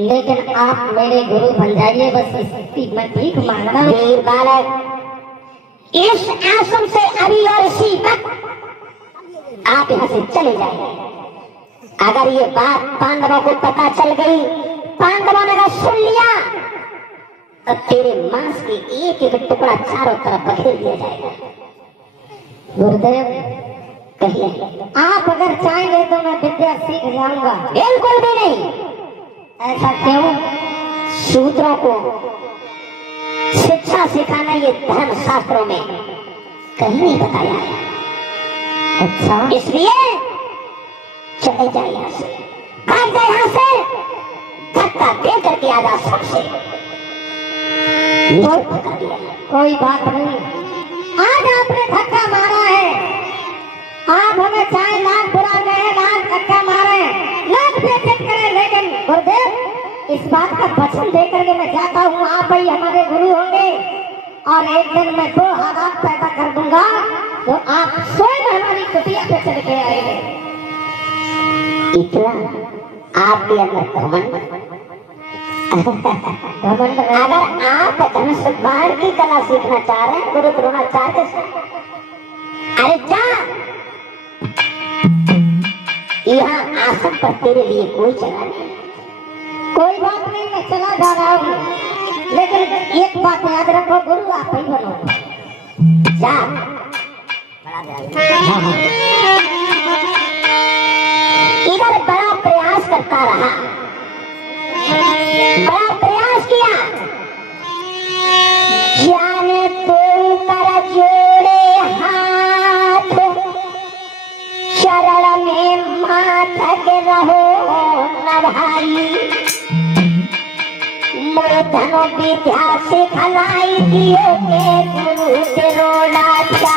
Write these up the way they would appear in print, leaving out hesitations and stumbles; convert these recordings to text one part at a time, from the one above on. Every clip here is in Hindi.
लेकिन आप मेरे गुरु बन जाइए, बस इसकी मैं भीख मांगना। वीर बालक, इस आश्रम से अभी और इसी वक्त आप यहाँ से चले जाइए। अगर ये बात पांडवों को पता चल गई, पांडवों ने अगर सुन लिया, तो तेरे मांस की एक एक टुकड़ा चारों तरफ बखेर दिया जाएगा। गुरुदेव कहिए, आप अगर चाहेंगे तो मैं विद्या सीख जाऊंगा। बिल्कुल भी नहीं। ऐसा क्यों? शूद्रों को शिक्षा सिखाना ये धर्म शास्त्रों में कहीं नहीं बताया है। अच्छा, इसलिए चले जाए यहाँ से, भाग जाए यहाँ से, धक्का दे करके आजा सबसे। कोई बात नहीं, आज आपने धक्का मारा है, आप हमें चाहे लाख बुरा गए, लाख धक्का मारे, लाख बेइज्जत करें, लेकिन गुरुदेव इस बात का वचन दे करके मैं जाता हूँ, आप ही हमारे गुरु होंगे और एक दिन मैं 2 हालात पैदा कर दूंगा तो आप स्वयं हमारी कुटिया पे चल के आएंगे। इतना आपके अंदर घमंड। अगर आप धनुष बाण की कला सीखना चाह रहे हैं, गुरु द्रोणाचार्य से, अरे जा, यहाँ आसन पर तेरे लिए कोई जगह नहीं। कोई बात नहीं, मैं चला जा रहा हूँ, लेकिन एक बात याद रखो, गुरु आप ही बनो। जा, इधर बड़ा प्रयास करता रहा, बड़ा प्रयास किया, जाने तो कर जोड़े हाथ, शरण में माथक रहो न भाई, मैं धनो विद्या सिखलाई दियो के गुरु द्रोणाचार्य।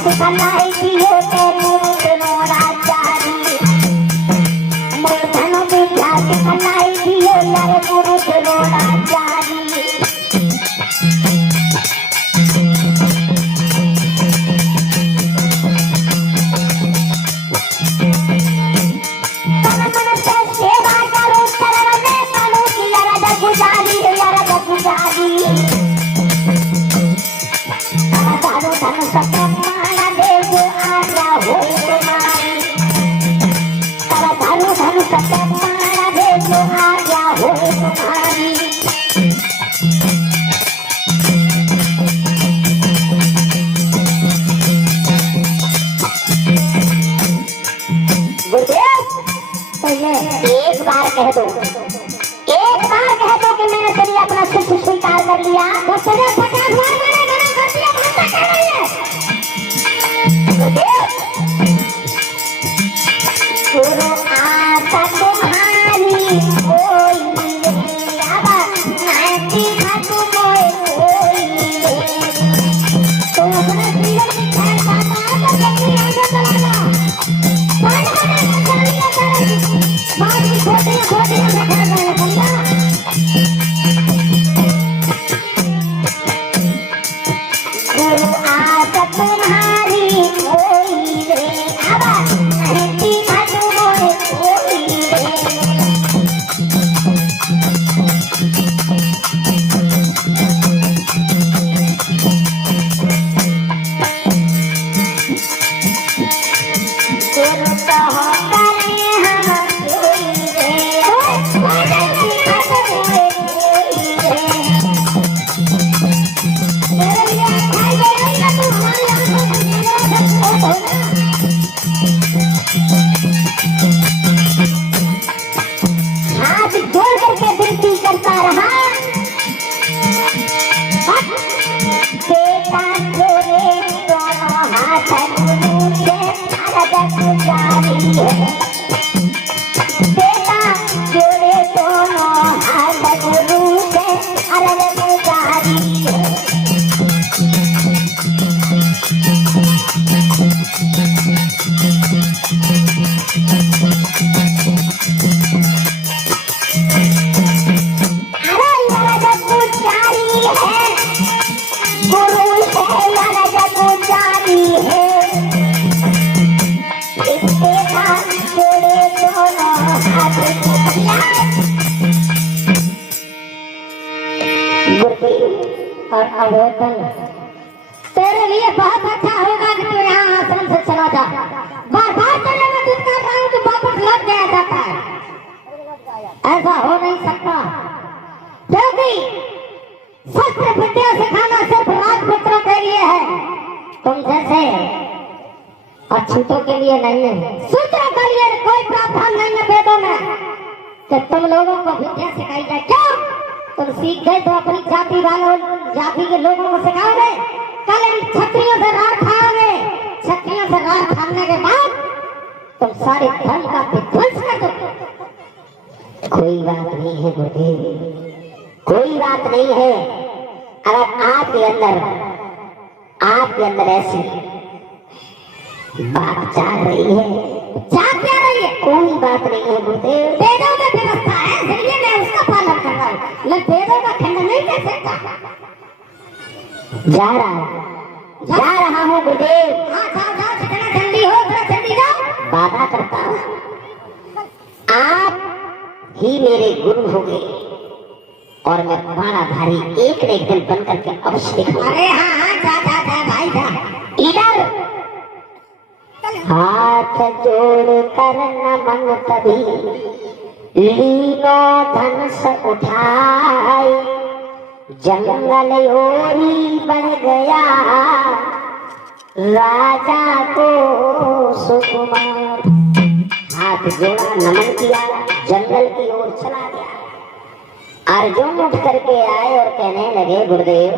सिखलाई दियो के गुरु द्रोणाचार्य, मैं धनो विद्या सिखलाई दियो यार गुरु द्रोणाचार्य। सेवा करो शरण में मनु की यार गुजारी, यार गुजारी, धन सत्य सत्य दे जो आज्ञा हो तुम्हारी। गुरुदेव पहले एक बार कह दो, एक बार कह दो कि मैंने तेरी अपना शिष्य स्वीकार कर लिया, तो तुझे 50 बार मैंने मना कर दिया, भाषा कह रही है। गुरुदेव गुरु आशा तुम्हारी कोई अब नहीं खातू कोई तुमने जीवन की खैर पाता तो जल्दी आगे चला जाओ। बाकी छोटे छोटे में घर में गुरु आशा तुम्हारी कोई अब नहीं बेटा जोड़े दोनों हाथ गुरु से अरब गुजारी। और अवतन तेरे लिए बहुत अच्छा होगा कि तू यहाँ आश्रम से चला जा। बार बार तेरे में जिद कर रहा हूँ तो वापस लौट जाया जाता है। ऐसा हो नहीं सकता, क्योंकि शस्त्र विद्या सिखाना सिर्फ राजपुत्रों के लिए है, तुम जैसे अछूतों के लिए नहीं है। सूत्रों के लिए कोई प्रावधान नहीं है वेदों में कि तुम लोगों को विद्या सिखाई जाए। क्यों? तुम सीख गए तो अपनी जाति वालों जाति के लोगों को सिखाओगे, कल इन क्षत्रियों से रार खाओगे। क्षत्रियों से रार खाने के बाद तुम सारे धर्म का विध्वंस कर दोगे। कोई बात नहीं है गुरुदेव, कोई बात नहीं है। अगर आपके अंदर ऐसी बात चाह रही है, चाह क्या रही है? कोई बात नहीं है गुरुदेव, वेदों में व्यवस्था है, इसलिए मैं उसका पालन कर रहा हूँ। मैं वेदों का खंडन नहीं कर सकता। जा रहा हूँ गुरुदेव। हाँ जाओ, जितना जल्दी हो उतना जल्दी जाओ। वादा करता हूँ आप ही मेरे गुरु होंगे और मैं तुम्हारा भारी एक न एक दिन बन करके अवश्य दिखाऊंगा। अरे हाँ जा भाई जा। इधर हाथ जोड़ कर नमन तभी लीनो धनुष उठाए, जंगल ओरी बढ़ गया राजा को सुकुमार। हाथ जोड़ा, नमन किया, जंगल की ओर चला गया। अर्जुन उठ करके आए और कहने लगे गुरुदेव,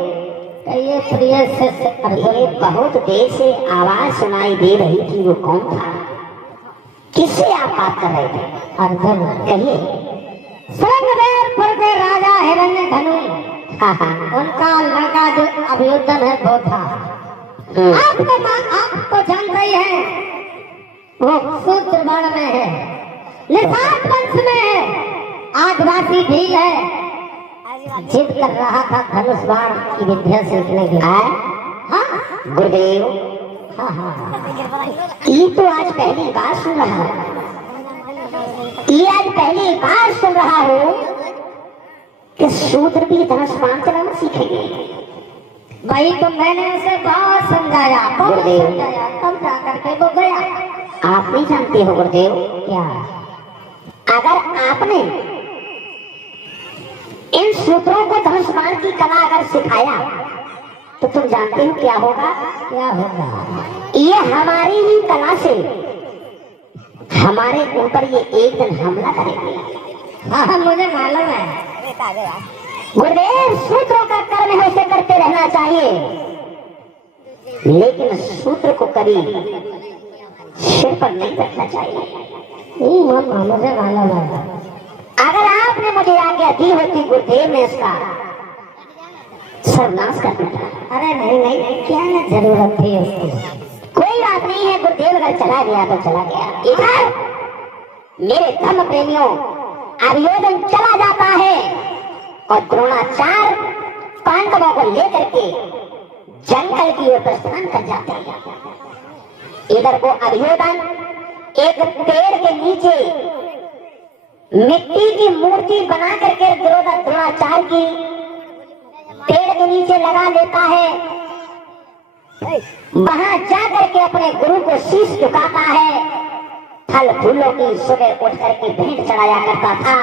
ये प्रिय शिष्य अर्जुन, बहुत देर से आवाज सुनाई दे रही थी, वो कौन था? किससे आप बात कर रहे थे? अर्जुन कहिए। श्रृंगवेरपुर के राजा हिरण्यधनु, उनका लड़का जो अभियुद्धन है वो था। आप तो जान रही है, वो शूद्रवर्ण में है, निषाद वंश में है, आदिवासी भील है। जिद कर रहा था धनुष बाण की विद्या सीखने के लिए। हाँ गुरुदेव, ये तो आज पहली बार सुन रहा हूँ, ये आज पहली बार सुन रहा हूँ कि शूद्र भी धनुष बाण चलाना सीखेंगे। भाई तो मैंने उसे बहुत समझाया, तब जा करके वो गया। आप नहीं जानते हो गुरुदेव क्या, अगर आपने इन सूत्रों को धनुष बाण की कला अगर सिखाया तो तुम जानते हो क्या होगा? क्या होगा? ये हमारी ही कला से हमारे ऊपर ये एक दिन हमला करेंगे। हाँ मुझे मालूम है गुरुदेव, सूत्रों का कर्म है उसे करते रहना चाहिए, लेकिन सूत्र को कभी सिर पर नहीं रखना चाहिए। मुझे मालूम है, अगर आपने मुझे आज्ञा दी होती गुरुदेव ने इसका सर्वनाश कर देता। अरे नहीं, क्या ना जरूरत थी उसकी। कोई बात नहीं है गुरुदेव, अगर चला गया तो चला गया। इधर मेरे धर्म प्रेमियों, अभियोजन चला जाता है और द्रोणाचार्य पांडवों को लेकर के जंगल की ओर प्रस्थान कर जाते हैं। इधर को अभियोजन एक पेड़ के नीचे मिट्टी की मूर्ति बना करके द्रोणाचार्य की पेड़ के नीचे लगा लेता है। वहां जाकर के अपने गुरु को शीश झुकाता है। फल फूलों की सुबह उठ करके भेंट चढ़ाया करता था,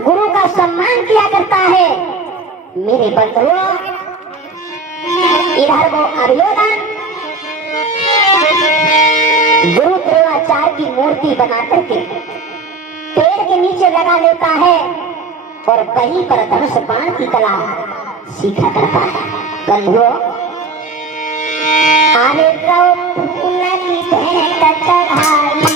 गुरु का सम्मान किया करता है। मेरे बंधुओं, इधर वो अभियोजन गुरु द्रोणाचार्य की मूर्ति बना करके पेड़ के नीचे लगा लेता है और वहीं पर धनुष बाण की कला सीखा करता है। बंधुओं, आने फूल की भेंट चढ़ाई,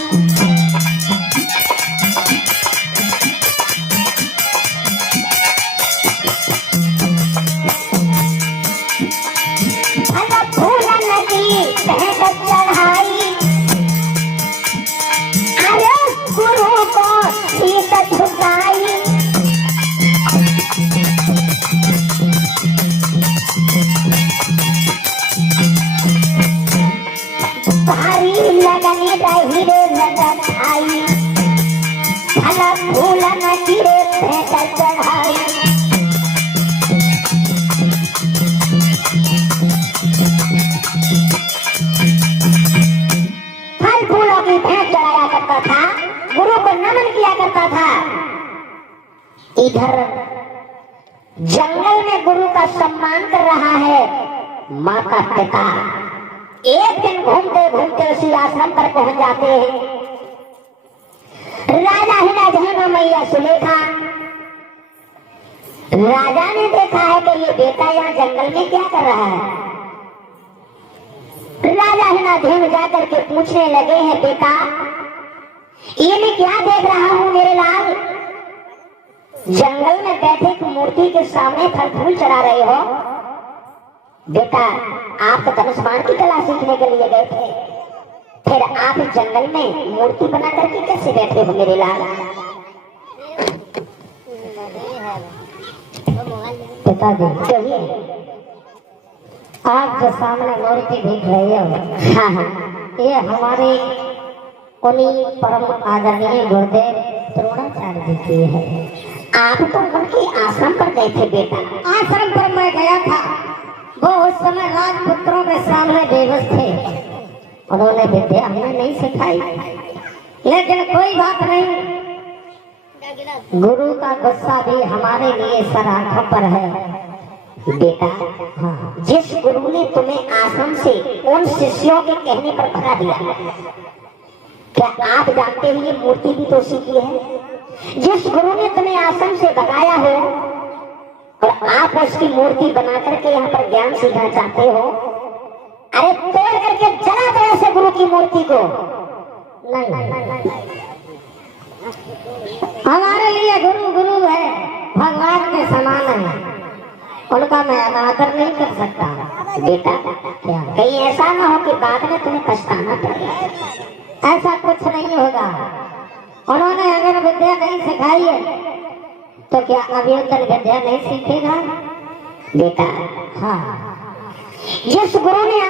भारी लगनी हीरे किया करता था। इधर जंगल में गुरु का सम्मान कर रहा है माता पिता। एक दिन घूमते घूमते उसी आश्रम पर पहुंच जाते हैं। राजा हिराधन मैया सुलेखा, राजा ने देखा है कि ये बेटा यहाँ जंगल में क्या कर रहा है। राजा हिराधन जाकर के पूछने लगे हैं, बेटा ये मैं क्या देख रहा हूँ मेरे लाल, जंगल में बैठे एक मूर्ति के सामने फल फूल चढ़ा रहे हो। बेटा आप तो धनुष बाण की कला सीखने के लिए गए थे, फिर आप जंगल में मूर्ति बना करके कैसे बैठे हो मेरे लाल। पिताजी कहिए, आप जो सामने मूर्ति देख रहे हो, हाँ हाँ, ये हमारे उन्हीं परम आदरणीय गुरुदेव द्रोणाचार्य जी की है। आप तो उनके आश्रम पर गए थे बेटा। आश्रम पर मैं गया था, वो उस समय राजपुत्रों के सामने बेबस थे, उन्होंने विद्या हमें नहीं सिखाई, लेकिन कोई बात नहीं, गुरु का गुस्सा भी हमारे लिए सर आंखों पर है बेटा। हाँ, जिस गुरु ने तुम्हें आश्रम से उन शिष्यों के कहने पर भगा दिया, क्या आप जानते हो ये मूर्ति भी तो उसी की है। जिस गुरु ने तुम्हें आश्रम से भगाया हो और आप उसकी मूर्ति बना करके यहाँ पर ज्ञान सीखना चाहते हो, अरे तोड़ करके जला दो ऐसे गुरु की मूर्ति को। नहीं, हमारे लिए गुरु गुरु है, भगवान के समान है, उनका मैं अनादर नहीं कर सकता बेटा। क्या कहीं ऐसा ना हो कि बाद में तुम्हें पछताना पड़े। ऐसा कुछ नहीं होगा, उन्होंने अगर विद्या नहीं सिखाई है तो क्या अभियंतर विद्या नहीं सीखेगा बेटा। हाँ, जिस गुरु ने